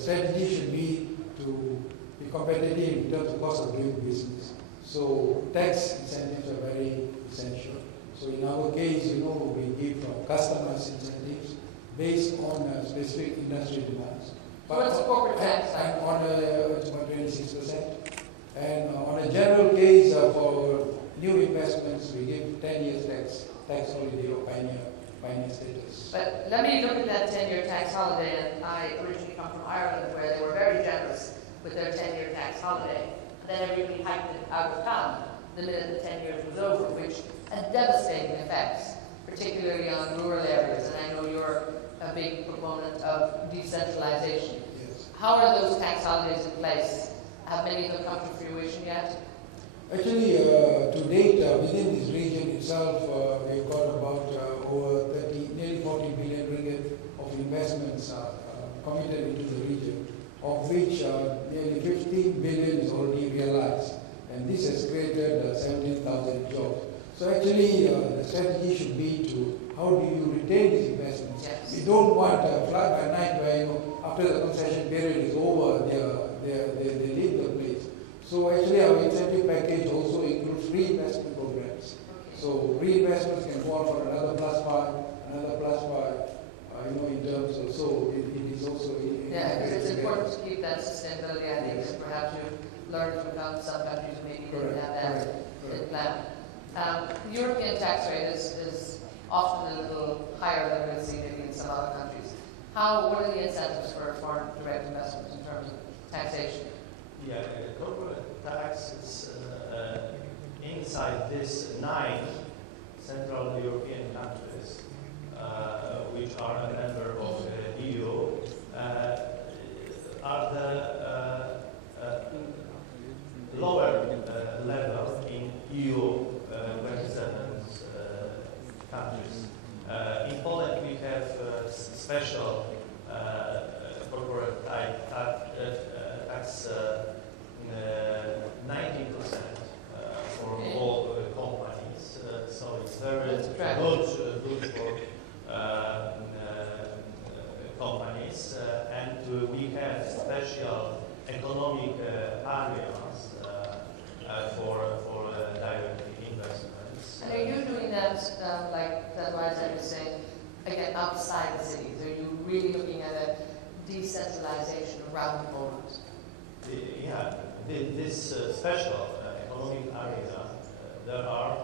strategy should be to be competitive in terms of cost of doing business. So tax incentives are very essential. So in our case, we give customers incentives based on specific industry demands. But what's the corporate tax? It's about 26%. And on a general case for new investments, we give 10 years tax holiday or pioneer status. But let me look at that 10-year tax holiday. And I originally come from Ireland, where they were very generous with their 10-year tax holiday. And then everybody hiked it out of town the minute the 10 years was over, which had devastating effects, particularly on rural areas. And I know you're a big proponent of decentralization. Yes. How are those tax holidays in place? Have many of them come to fruition yet? Actually, to date, within this region itself, we've got about over nearly 40 billion ringgit of investments committed into the region, of which nearly 15 billion is already realized. And this has created 17,000 jobs. So actually, the strategy should be to how do you retain these investments? Yes. We don't want fly by night where after the concession period is over, they leave the place. So actually, our incentive package also includes reinvestment programs. So reinvestments can go on for another +5, in terms of, so it is also... Yeah, because it's important to keep that sustainability, I think, yes. and perhaps you've learned from some countries maybe didn't have that in plan. The European tax rate is often a little higher than we've seen maybe in some other countries. What are the incentives for foreign direct investments in terms of taxation? Yeah, corporate tax is inside this 9 Central European countries, which are a member of the EU, are the lower level in EU 27 countries. In Poland, we have special corporate tax 19% for all companies. So it's very good for companies, and we have special economic areas for direct investments. And are you doing that, like that Raja was saying, again, outside the cities? Are you really looking at a decentralization around Poland? Yeah, this special economic area, there are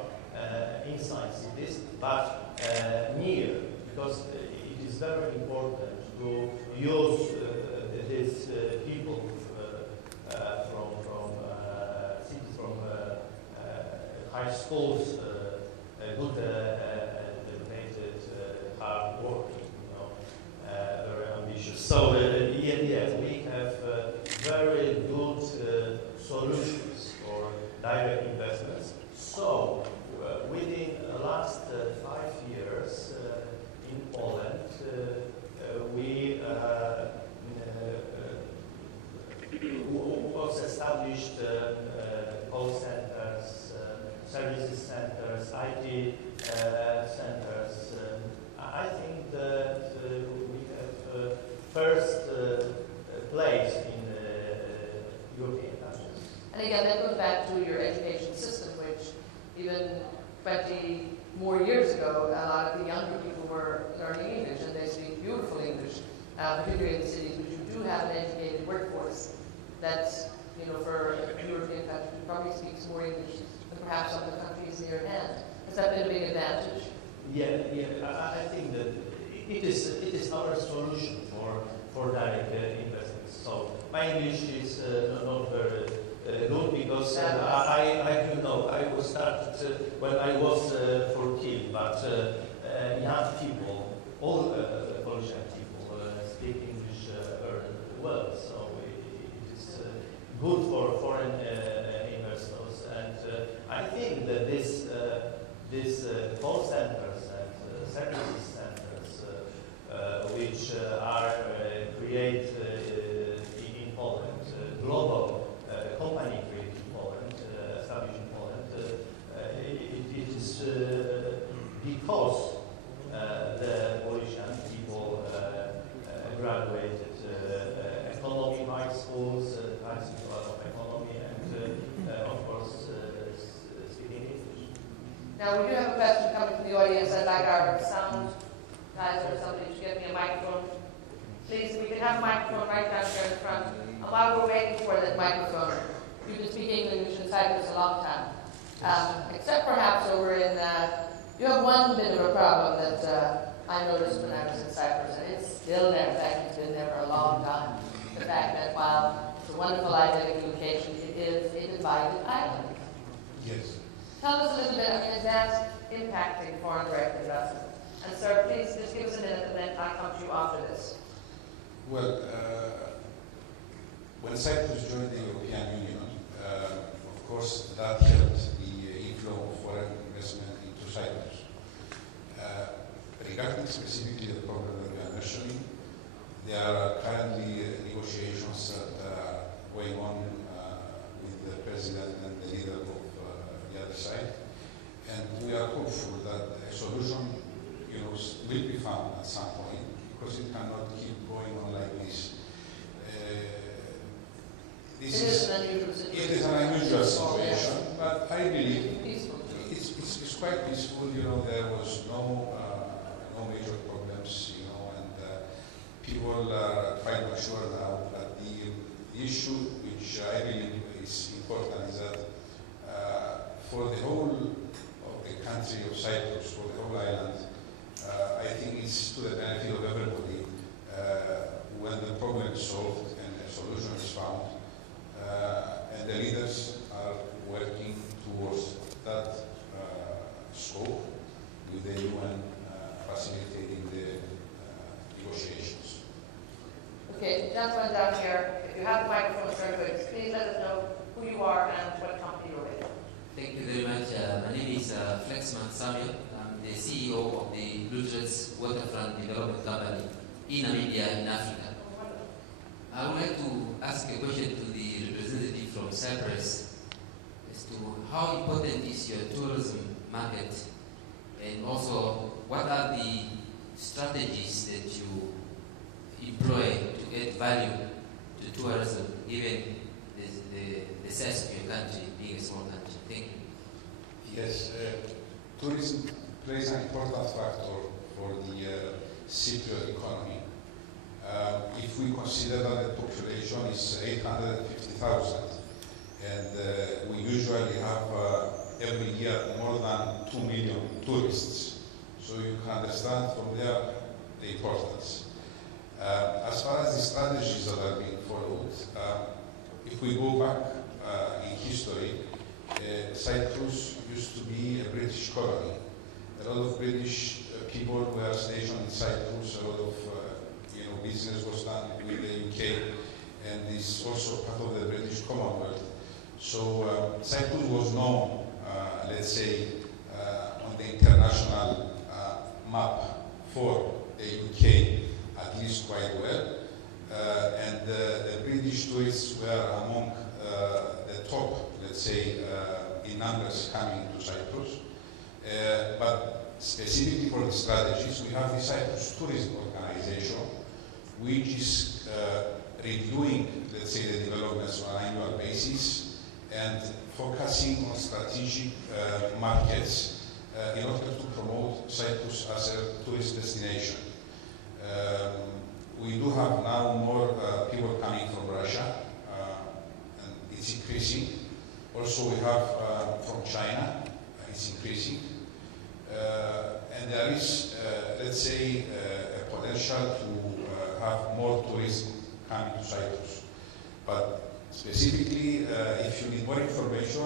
inside cities, but near, because it is very important to use these people from cities, from high schools, good educated, hard working, very ambitious. So we have very good solutions for direct investments. So within the last 5 years in Poland, we was established call centers, services centers, IT centers. I think that we have first place in European countries. And again, that goes back to your education system, which even 20 more years ago, a lot of the younger people were learning English, and they speak beautiful English, particularly in the cities, but you do have an educated workforce that's, for a European country, probably speaks more English than perhaps other countries near hand. Has that been a big advantage? Yeah. I think that it is our solution for direct investments. So my English is not very good because I was started when I was 14, but young people, all Polish young people speak English very well. So it is good for foreign investors, and I think that this call centers and services centers, which are created in Poland, global company created in Poland, established in Poland, it is because the Polish young people graduated economics Now, we do have a question coming from the audience. I'd like our sound guys or somebody to get me a microphone. Please, we can have a microphone right down here in the front. And while we're waiting for that microphone, you've been speaking English in Cyprus a long time. Except perhaps over in, you have one bit of a problem that I noticed when I was in Cyprus, and it's still there. In fact, it's been there for a long time. The fact that while it's a wonderful idyllic location, it is a divided island. Yes. Tell us a little bit, I mean, is that impacting foreign direct investment? And sir, please just give us a minute and then I'll come to you after this. Well, when Cyprus joined the European Union, of course, that helped the inflow of foreign investment into Cyprus. Regarding specifically the problem that we are mentioning, there are currently negotiations that are going on with the president and the leader of the other side, and we are hopeful that a solution, will be found at some point, because it cannot keep going on like this. It is an unusual situation. It is an unusual situation, but I believe it's quite peaceful. There was no major problems, and people are quite mature now. But the issue, which I believe is important, is that for the whole of the country of Cyprus, for the whole island, I think it's to the benefit of everybody when the problem is solved and a solution is found, and the leaders are working towards that scope with the UN facilitating the negotiations. Okay, gentlemen down here, if you have the microphone, sir, please let us know who you are and what company you're with. Thank you very much. My name is Flexman Samuel. I'm the CEO of the Lutrans Waterfront Development Company in Namibia, in Africa. I would like to ask a question to the representative from Cyprus as to how important is your tourism market, and also what are the strategies that you employ to add value to tourism, given the size of your country being a small country. Thank you. Yes, tourism plays an important factor for the Cypriot economy. If we consider that the population is 850,000, and we usually have every year more than 2 million tourists, so you can understand from there the importance. As far as the strategies that are being followed, if we go back in history, Cyprus used to be a British colony. A lot of British people were stationed in Cyprus. A lot of business was done with the UK, and is also part of the British Commonwealth. So Cyprus was known, let's say, on the international map for the UK at least quite well, and the British tourists were among the top, let's say, in numbers coming to Cyprus. But specifically for the strategies, we have the Cyprus Tourism Organization, which is reviewing, let's say, the developments on an annual basis and focusing on strategic markets in order to promote Cyprus as a tourist destination. We do have now more people coming from Russia, and it's increasing. Also, we have from China, it's increasing. And there is, let's say, a potential to have more tourism coming to Cyprus. But specifically, if you need more information,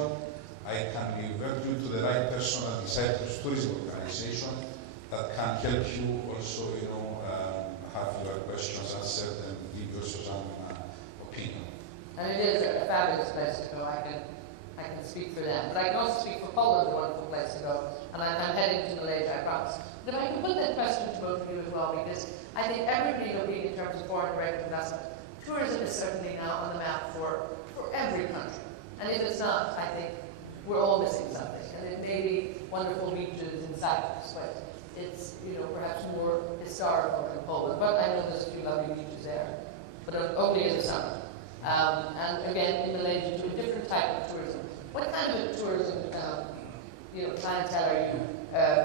I can revert you to the right person at the Cyprus Tourism Organization that can help you also, have your questions answered and give you also some opinion. And it is a fabulous place to go. I can speak for them. But I can also speak for Poland, a wonderful place to go. And I'm heading to Malaysia, I promise. But if I can put that question to both of you as well, because I think everybody looking in terms of foreign direct investment, tourism is certainly now on the map for every country. And if it's not, I think we're all missing something. And it may be wonderful beaches in Cyprus, but it's, perhaps more historical than Poland. But I know there's a few lovely beaches there, but only in the summer. And again, in Malaysia, to a different type of tourism. What kind of tourism clientele are you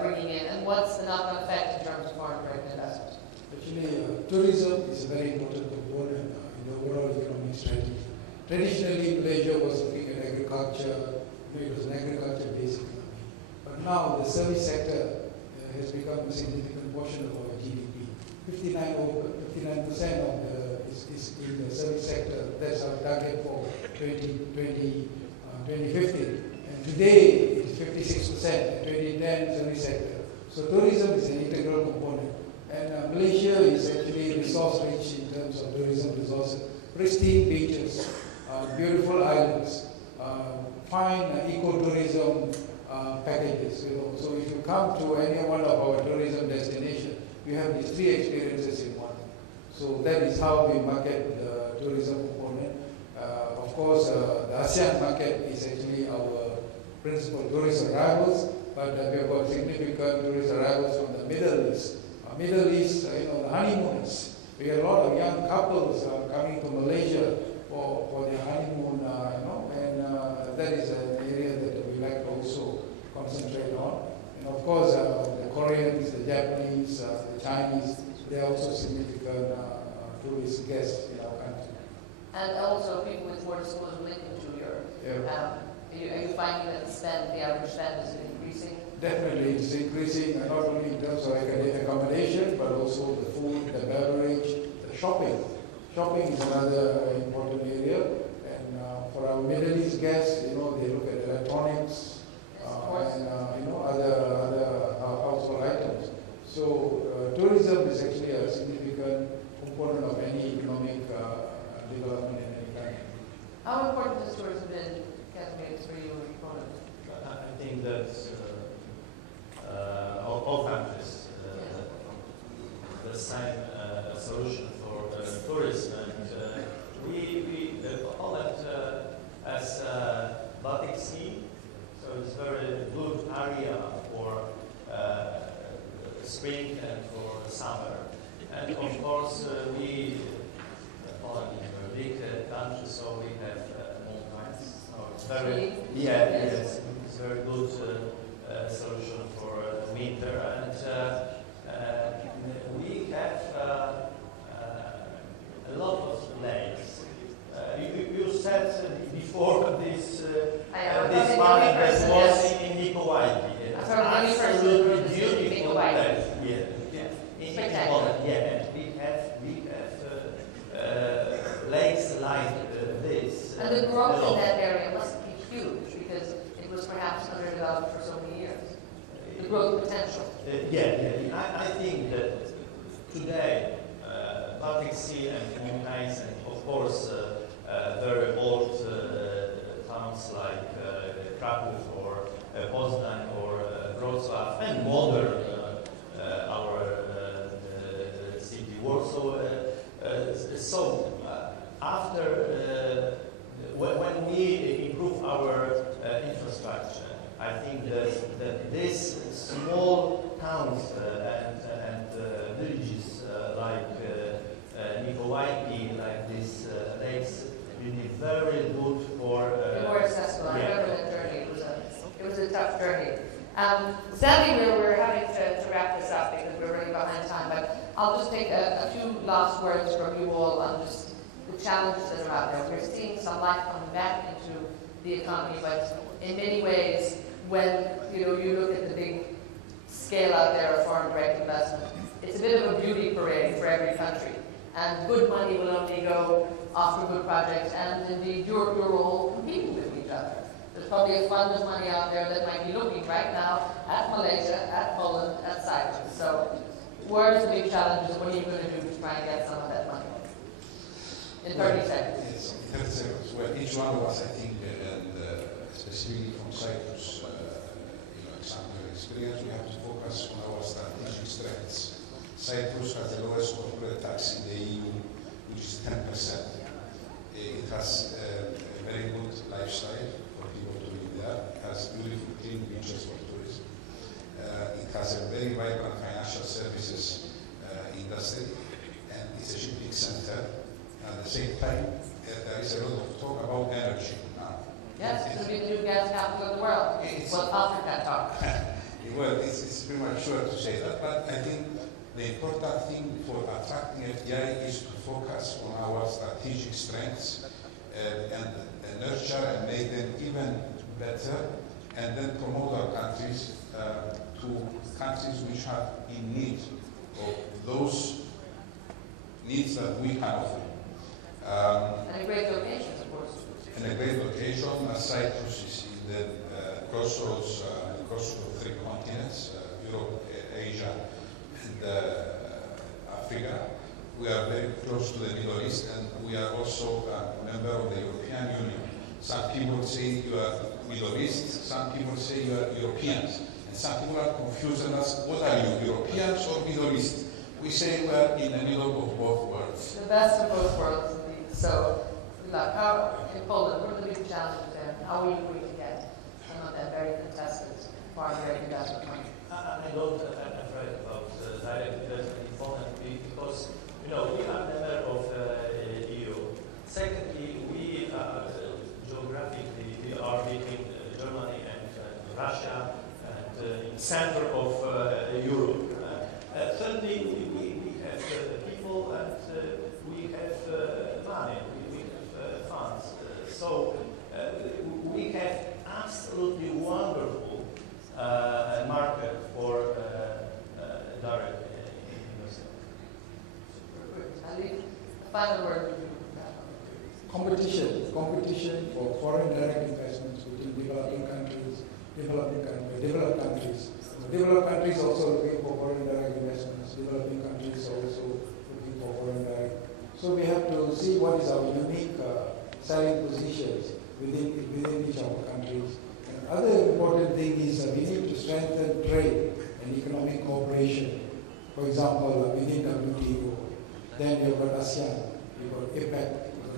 bringing in, and what's the knock-on effect in terms of foreign direct investment? Actually, tourism is a very important component in the overall economic strategy. Traditionally, Malaysia was looking at agriculture, it was an agriculture-based economy. But now the service sector has become a significant portion of our GDP. 59% of is in the service sector. That's our target for 2050. And today, it's 56%, 2010 service sector. So tourism is an integral component. And Malaysia is actually resource-rich in terms of tourism resources. Pristine beaches, beautiful islands, fine ecotourism packages. So if you come to any one of our tourism destinations, you have these three experiences in one. So that is how we market the tourism component. Of course, the ASEAN market is actually our principal tourist arrivals, but we have got significant tourist arrivals from the Middle East. Middle East, the honeymooners. We have a lot of young couples coming to Malaysia for their honeymoon, and that is an area that we like to also concentrate on. And of course, the Koreans, the Japanese, the Chinese, they are also significant tourist guests in our country. And also people with more disposable income to Europe. Yeah. Are you finding that the average spend is increasing? Definitely, it's increasing not only in terms of accommodation, but also the food, the beverage, the shopping. Shopping is another important area. And for our Middle East guests, they look at electronics and other household items. So tourism is actually a significant component of any economic development in any country. How important has tourism been, Casimir, for you and Poland? I think that all countries the same solution for tourism, and we Poland as Baltic Sea, so it's very good area for spring and for summer. And of course, Poland is a big country, so we have mountains. So it's very, yes, it's very good solution for winter. And we have a lot of lakes. You said before this part that was in Mikołajki. It's absolutely beautiful place. In Poland, and we have lakes like this. And the growth in that area must be huge because it was perhaps underdeveloped for so many years. The growth potential. I think that today Baltic Sea and mountains, and of course very old towns like Kraków or Poznań or Wrocław, and modern our city Warsaw. So after when we improve our infrastructure, I think that these small towns and villages like Mikołajki, like these lakes, will be very good for. More accessible. I remember that journey. It was a tough journey. Sadly, we're having to wrap this up because we're running behind time. But I'll just take a few last words from you all on just the challenges that are out there. We're seeing some life coming back into the economy, but in many ways, when you look at the big scale out there of foreign direct investment, it's a bit of a beauty parade for every country. And good money will only go after good projects, and indeed you're all competing with each other. There's probably a fund of money out there that might be looking right now at Malaysia, at Poland, at Cyprus. So where are the big challenges? What are you going to do to try and get some of that money? In 30 seconds. Yes, in 30 seconds. Well, each one of us, I think, and specifically from Cyprus, example experience, we have to focus on our strategic strengths. Cyprus has the lowest corporate tax in the EU, which is 10%. It has a very good lifestyle for people to live there. It has beautiful clean beaches for tourism. It has a very vibrant financial services industry, and it's a shipping center. At the same time, there is a lot of talk about energy now. Yes, it's going to be the new gas capital of the world. Well, Africa talk. Well, it's premature to say that, but I think the important thing for attracting FDI is to focus on our strategic strengths and nurture and make them even better, and then promote our countries to countries which are in need of those needs that we can offer. And a great location, of course. And a great location, as Cyprus is in the crossroads of three continents, Europe, Asia, and Africa. We are very close to the Middle East, and we are also a member of the European Union. Some people say you are Middle East, some people say you are Europeans, and some people are confused and ask, what are you, Europeans or Middle East? We say we are in the middle of both worlds. The best of both worlds, indeed. So, good luck. How, in Poland, what are the big challenges there? How are you going to get some of that very contested foreign direct investment money? I don't, I'm afraid about direct investment in Poland because, you know, we are member of EU. Secondly, we geographically we are between Germany and Russia and in center of Europe. Thirdly, we have people and we have money, we have funds. So we have absolutely wonderful market for direct investment. I'll leave the final word with you. Competition for foreign direct investments between developed countries. Developed countries also looking for foreign direct investments. Developing countries also looking for foreign direct. So we have to see what is our unique selling positions within each of our countries. And other important thing is we need to strengthen trade and economic cooperation. For example, within WTO, then you've got ASEAN, you've got APEC,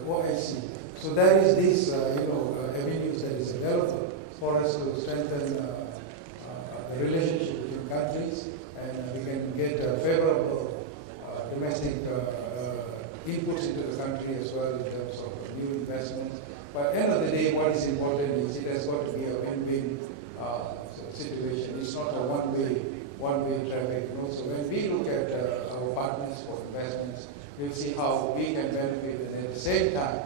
OIC. So there is this, avenues that is available for us to strengthen the relationship between countries, and we can get favorable domestic inputs into the country as well in terms of new investments. But at the end of the day, what is important is it has got to be a win-win situation. It's not a one-way traffic. So when we look at our partners for investments, we'll see how we can benefit, and at the same time,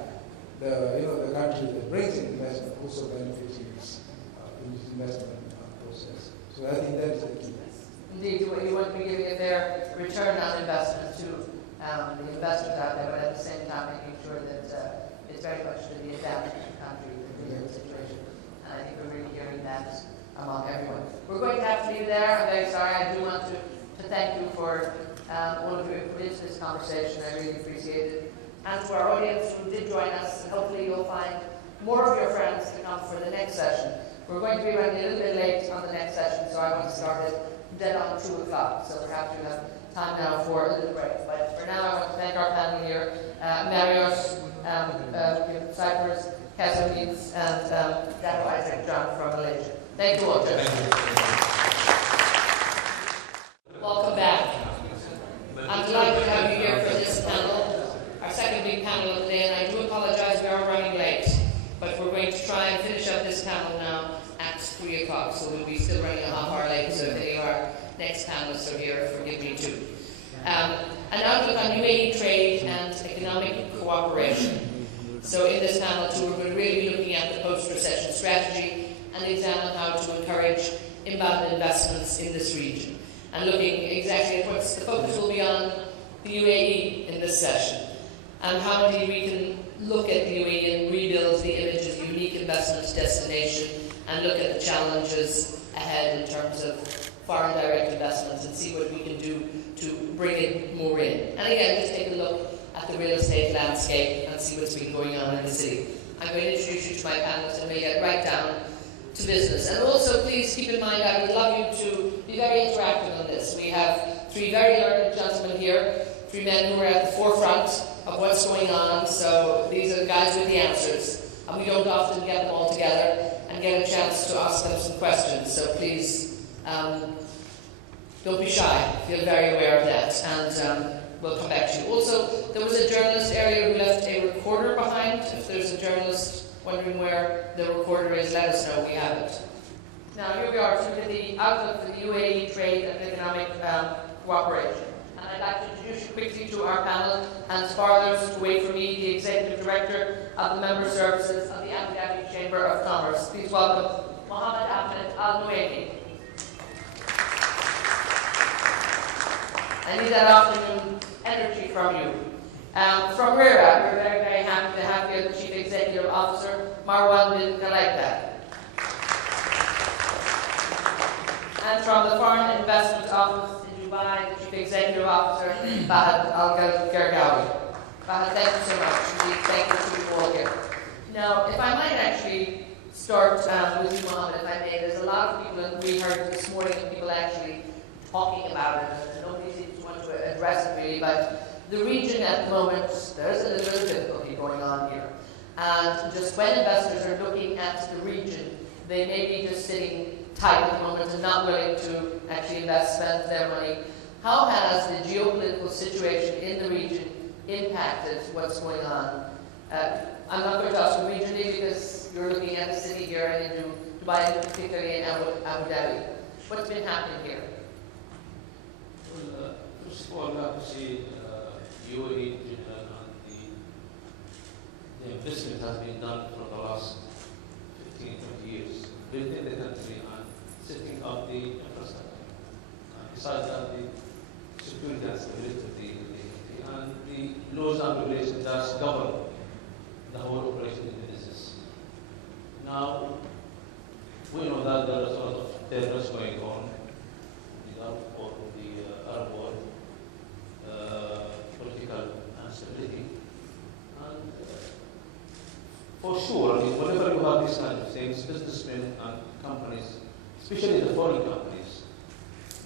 the country that brings in investment also benefits in this investment process. So I think that is the key. Indeed, you want to be giving a fair return on investment to the investors out there, but at the same time making sure that it's very much to the advantage of the country, the real situation. And I think we're really hearing that among everyone. We're going to have to leave there. I'm very sorry. I do want to thank you for all of you who put into this conversation. I really appreciate it. And to our audience who did join us, and hopefully you'll find more of your friends to come for the next session. We're going to be running a little bit late on the next session, so I want to start it dead on 2 o'clock. So perhaps you have time now for a little break. But for now, I want to thank our panel here, Marios, Cyprus, Kazimides, and Dato Isaac John from Malaysia. Thank you all, gentlemen. Welcome back. I'm delighted to have you here for this panel, our second big panel of the day, and I do apologize, we are running late, but we're going to try and finish up this panel now at 3 o'clock, so we'll be still running a half hour late, so if any of our next panelists are here, forgive me too. An outlook on UAE trade and economic cooperation. So in this panel too, we're going to really be looking at the post-recession strategy and examine how to encourage inbound investments in this region. And looking exactly at what the focus will be on the UAE in this session, and how indeed we can look at the UAE and rebuild the image as a unique investment destination, and look at the challenges ahead in terms of foreign direct investments and see what we can do to bring it more in. And again, just take a look at the real estate landscape and see what's been going on in the city. I'm going to introduce you to my panelists and we'll get right down to business. And also, please keep in mind, I would love you to be very interactive on this. We have 3 very learned gentlemen here, 3 men who are at the forefront of what's going on. So these are the guys with the answers. And we don't often get them all together and get a chance to ask them some questions. So please, don't be shy. Feel very aware of that. And we'll come back to you. Also, there was a journalist earlier who left a recorder behind. If there's a journalist wondering where the recorder is, let us know. We have it. Now, here we are to the outlook for the UAE trade and economic cooperation. And I'd like to introduce you quickly to our panel. Hans Farthers, to wait for me, the Executive Director of the Member Services of the Abu Dhabi Chamber of Commerce. Please welcome Mohammed Ahmed Al Nuaimi. I need that afternoon energy from you. From RERA, we're very, very happy to have here the Chief Executive Officer, Marwan bin Khalaifa. And from the Foreign Investment Office in Dubai, the Chief Executive Officer, Fahad Al-Gargawi. Fahad, thank you so much. Indeed, thank you to you all here. Now, if I might actually start with you, Mohammed, if I may. There's a lot of people, and we heard this morning of people actually talking about it, and nobody seems to want to address it really, but the region at the moment, there's a little difficulty going on here. And just when investors are looking at the region, they may be just sitting tight at the moment and not willing to actually spend their money. How has the geopolitical situation in the region impacted what's going on? I'm not going to ask you regionally because you're looking at the city here and into Dubai, particularly in Abu Dhabi. What's been happening here? Well, first of all, I have to say UAE in general and the investment has been done for the last 15, 20 years, building the country and setting up the infrastructure. Besides that, the security and stability of the country and the laws and regulations that govern the whole operation in the business. Now, we know that there is a lot of terrorists going on in the Gulf or the Arab world, political instability, and for sure, I mean, whenever you have these kind of things, businessmen and companies, especially the foreign companies,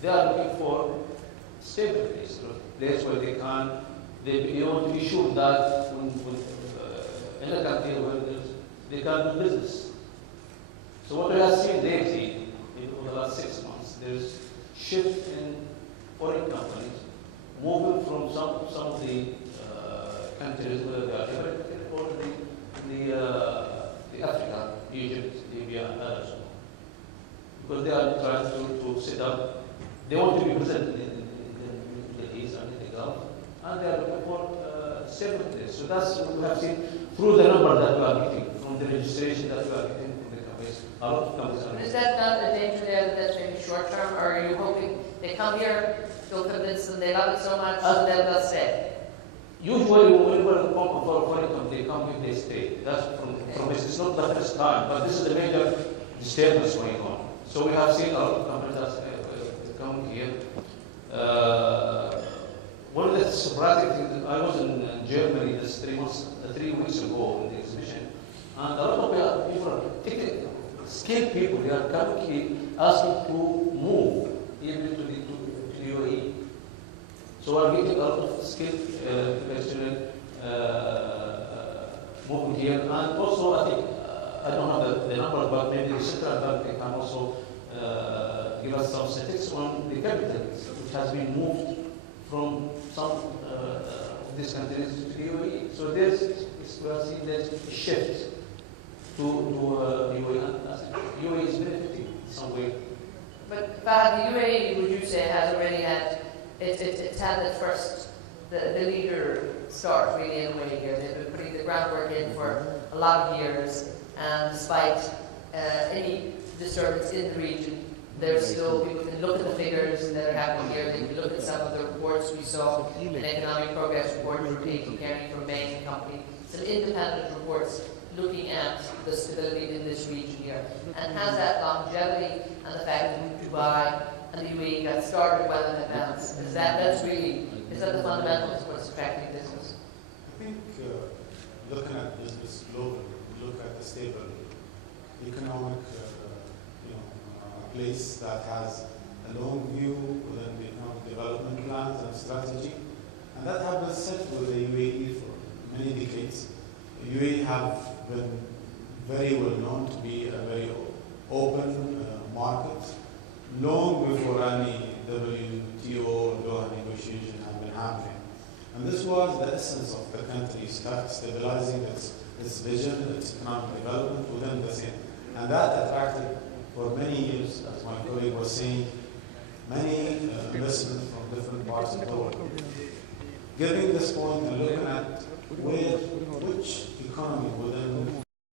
they are looking for stable place, a place where they want to be sure that in a country where they can do business. So what we have seen lately, over the last 6 months, there's shift in foreign companies moving from some of the countries where they are developing, or the Africa, Egypt, Libya, and others. Because they are trying to set up, they want to be present in the Middle East and in the Gulf, and they are looking for stable place. So that's what we have seen through the number that we are getting, from the registration that we are getting from the companies. A lot of companies are. Is that not a danger there that's maybe short term, or are you hoping they come here, you'll convince them they love it so much, and they'll stay? Usually, when we come for a foreign company, they come if they stay. That's from this. It's not the first time, but this is the major disturbance going on. So we have seen a lot of companies that come here. One of the surprising things, I was in Germany this 3 weeks ago in the exhibition, and a lot of people, skilled people, they are coming here asking to move even to the UAE. So we're getting a lot of skilled personnel moving here, and also I think, I don't have the number, but maybe the central bank can also give us some statistics on the capital, which has been moved from some of these countries to the UAE. So we are seeing there's a shift to UAE, and UAE is benefiting in some way. But Fahad, the UAE, would you say, has already had, it's had at first the leader start really in a way here. They've been putting the groundwork in for a lot of years, and despite any disturbance in the region, there's still, people can look at the figures that are happening here. They can look at some of the reports we saw, an economic progress report from P.K. Kearney from Bain & Company, some independent reports looking at the stability in this region here. And has that longevity and the fact that Dubai and the UAE got started well in advance, is that the fundamentals of what's attracting business? I think looking at business globally, look at the stable economic place that has a long view within the economic development plans and strategy. And that has been set with the UAE for many decades. The UAE have been very well known to be a very open market, long before any WTO or Doha negotiation had been happening. And this was the essence of the country, stabilizing its its vision, its economic development within the same. And that attracted, for many years, as my colleague was saying, many investments from different parts of the world. Given this point and looking at which economy within